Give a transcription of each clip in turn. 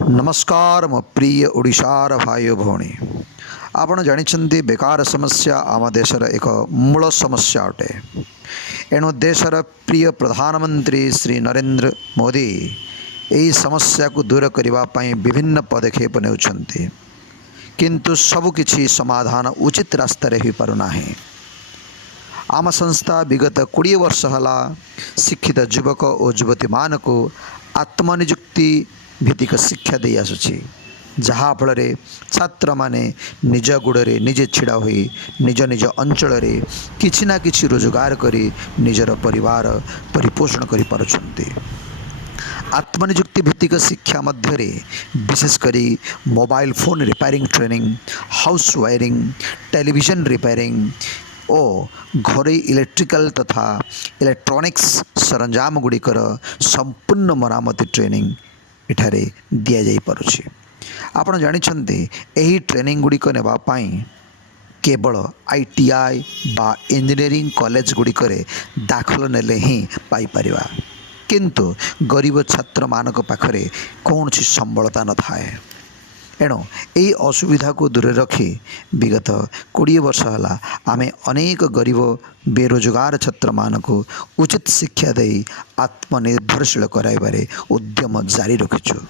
नमस्कार मो प्रिय ओडिशार भाई भौणी आपण जानिछन्ती बेकार समस्या आम देशर एक मूल समस्या अटे। एणु देशर प्रिय प्रधानमंत्री श्री नरेंद्र मोदी यही समस्या को दूर करने विभिन्न पदक्षेप नेउछन्ती, किंतु सबकिछि समाधान उचित रास्ता रे हो पारुना। आम संस्था विगत 20 वर्ष हला शिक्षित युवक और युवती मान को आत्मनिजुक्ति भित्तिक शिक्षा दे आसुछि, जहाँ फल छात्र माने निज गुड़े निजे छिड़ा हुई निज निज अंचल किछि ना किछि रोजगार करी निजर परिवार परिपोषण करि पारुछन्ति। आत्मनिजुक्ति भित्तिक शिक्षा मध्य विशेषकर mobile phone repairing training, house wiring, television repairing और घरे इलेक्ट्रिकल तथा इलेक्ट्रॉनिक्स सरंजाम गुड़िकर संपूर्ण मरामती ट्रेनिंग इठारे दिया जाई पारुछि। आपण जानिछन्ती एही ट्रेनिंग गुड़िक नेबा पाई केवल ITI बा इंजीनियरिंग कॉलेज गुड़िकरे दाखल नेले ही पाई परिबा, किंतु गरीब छात्र मानक पाखरे कौन सी संबलता न थाए। एणु यही असुविधा को दूर रखी विगत 20 वर्ष है आमे अनेक गरीब बेरोजगार छात्र मानक उचित शिक्षा दे आत्मनिर्भरशील कराइबारे उद्यम जारी रखिछु।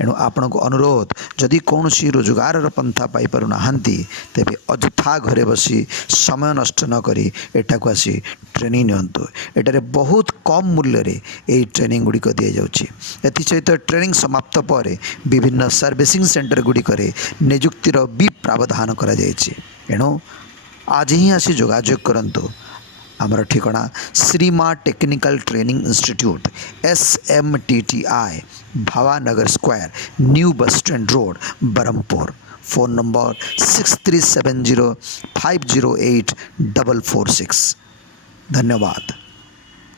एणु आपण को अनुरोध, जदि कौन सी रोजगार पंथा पाई पारु नाहंती तेबे अଯଥା घरे बसी समय नष्ट न करी एटा को आसी ट्रेनिंग नियंतु। एटारे बहुत कम मूल्य रे एई ट्रेनिंग गुडी को दिया जाउची। एथि सहित ट्रेनिंग समाप्त पर विभिन्न सर्विसिंग सेंटर गुडी करे नियुक्तिर भी प्रावधान करा जायछि। एणु आज ही आसी जोगाजोग करंतु। आमर ठिकाना Shrima technical training institute SMTTI, Bhabanagar square, new bus stand road, Berhampur. Phone number 6370 508 446। धन्यवाद।